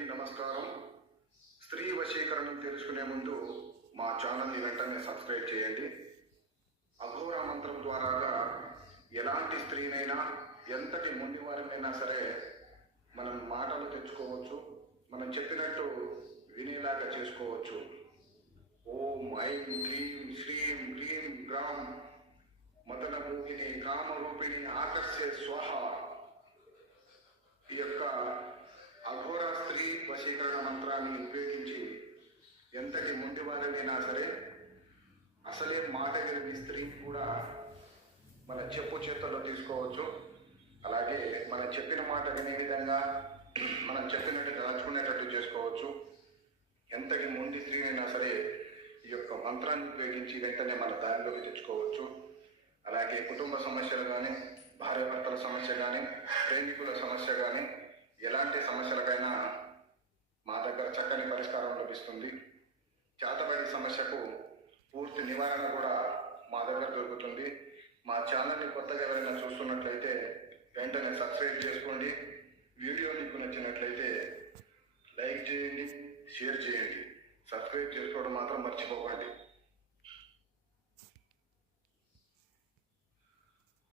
అందరికీ నమస్కారం. స్త్రీ వశీకరణం తెలుసుకునే ముందు మా ఛానల్ని వెంటనే సబ్స్క్రైబ్ చేయండి. అఘోర మంత్రం ద్వారాగా ఎలాంటి స్త్రీనైనా ఎంతటి ముందు వారినైనా సరే మనం మాటలు తెచ్చుకోవచ్చు, మనం చెప్పినట్టు వినేలాగా చేసుకోవచ్చు. ఓం ఐం క్లీం శ్రీం క్లీం గ్రాం మదన మోహిని కామరూపిణి ఆకర్షే స్వహ. ఈ యొక్క అఘోర స్త్రీ వశీకరణ మంత్రాన్ని ఉపయోగించి ఎంతటి ముందు వారినైనా సరే, అసలే మాట విని స్త్రీ కూడా మన చెప్పు చేతుల్లో తీసుకోవచ్చు. అలాగే మనం చెప్పిన మాట వినే విధంగా మనం చెప్పినట్టు దాచుకునేటట్టు చేసుకోవచ్చు. ఎంతటి ముందు స్త్రీనైనా సరే ఈ యొక్క మంత్రాన్ని ఉపయోగించి వెంటనే మన దారిలోకి తెచ్చుకోవచ్చు. అలాగే కుటుంబ సమస్యలు కానీ, భార్యాభర్తల సమస్య కానీ, ప్రేమికుల సమస్య కానీ, ఎలాంటి సమస్యలకైనా మా దగ్గర చక్కని పరిష్కారం లభిస్తుంది. చేతబడి సమస్యకు పూర్తి నివారణ కూడా మా దగ్గర దొరుకుతుంది. మా ఛానల్ని కొత్తగా ఎవరైనా చూస్తున్నట్లయితే వెంటనే సబ్స్క్రైబ్ చేసుకోండి. వీడియో మీకు నచ్చినట్లయితే లైక్ చేయండి, షేర్ చేయండి. సబ్స్క్రైబ్ చేసుకోవడం మాత్రం మర్చిపోకండి.